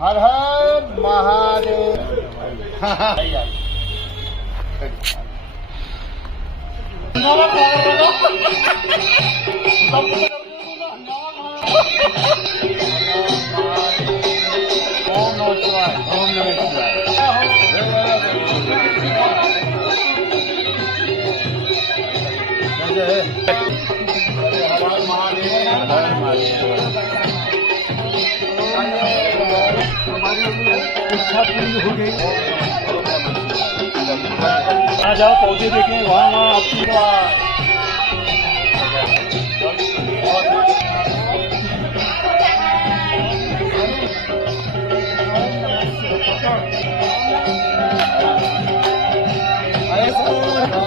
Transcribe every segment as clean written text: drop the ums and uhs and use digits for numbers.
हर हर महादेव। ओम नमः शिवाय। ओम नमः शिवाय। इच्छा पूरी हो गई। आ जाओ पौधे देखें, वहाँ आपकी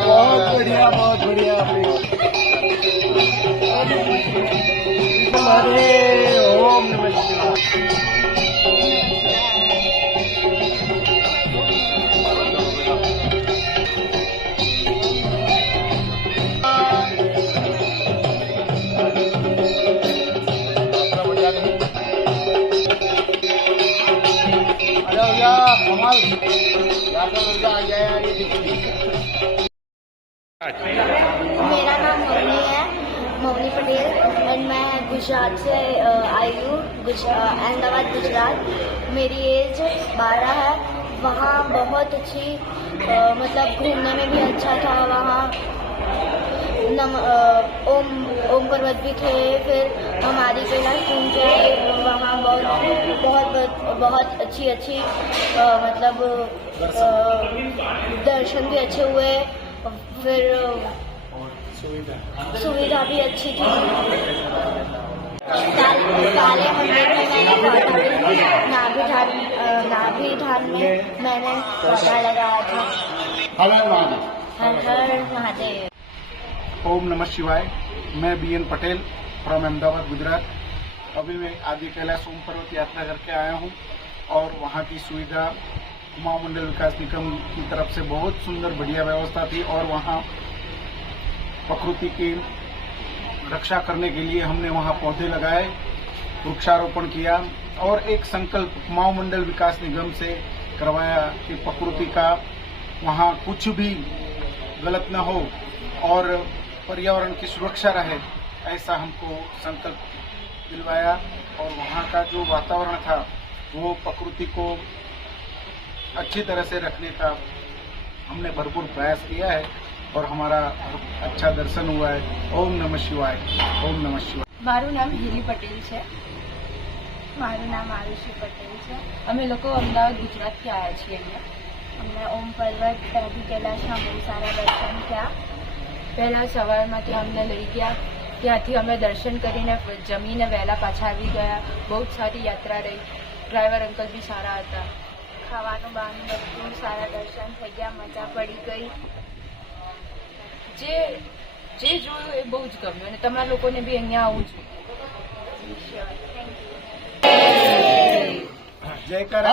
बहुत बढ़िया, बहुत बढ़िया। अरे ओम नमः शिवाय। मेरा नाम मौनी है, मौनी पटेल, एंड मैं गुजरात से आई हूँ, अहमदाबाद गुजरात। मेरी एज 12 है। वहाँ बहुत अच्छी मतलब घूमने में भी अच्छा था। वहाँ ओम पर्वत भी थे। फिर हमारी कैलाश घूम के वहाँ बहुत अच्छी मतलब दर्शन भी अच्छे हुए। फिर सुविधा भी अच्छी थी। काले मंदिर में मैंने नाभि धाम में मैंने पौधा लगाया था। हर हर महादेव। ओम नमः शिवाय। मैं BN पटेल फ्रॉम अहमदाबाद गुजरात। अभी मैं आदि कैलाश ओम पर्वत यात्रा करके आया हूँ और वहाँ की सुविधा कुमाऊं मंडल विकास निगम की तरफ से बहुत सुंदर बढ़िया व्यवस्था थी। और वहाँ प्रकृति की रक्षा करने के लिए हमने वहाँ पौधे लगाए, वृक्षारोपण किया और एक संकल्प कुमाऊं मंडल विकास निगम से करवाया कि प्रकृति का वहाँ कुछ भी गलत न हो और पर्यावरण की सुरक्षा रहे, ऐसा हमको संकल्प दिलवाया। और वहाँ का जो वातावरण था वो प्रकृति को अच्छी तरह से रखने का हमने भरपूर प्रयास किया है और हमारा अच्छा दर्शन हुआ है। ओम नमः शिवाय। ओम नमः शिवाय। મારું નામ હિલી પટેલ છે। મારું નામ આરુષી પટેલ છે। અમે લોકો અમદાવાદ ગુજરાતથી આવ્યા છીએ અહીંયા। અમને ઓમ પર્વત આદિ कैलाशમાં બહુ સારા દર્શન થયા। પહેલાં સવારમાંથી અમને લઈ ગયા, ત્યાંથી અમે દર્શન કરીને જમીને વહેલા પાછા આવી ગયા। બહુ સારી યાત્રા રહી। ડ્રાઈવર અંકલ બી સારા હતા। ખાવાનું બાવાનું બધું સારા દર્શન થઈ ગયા, મજા પડી ગઈ। જે જોયું એ બહુ જ ગમ્યું અને તમારા લોકોને બી અહીંયા આવવું જોઈએ। જય કર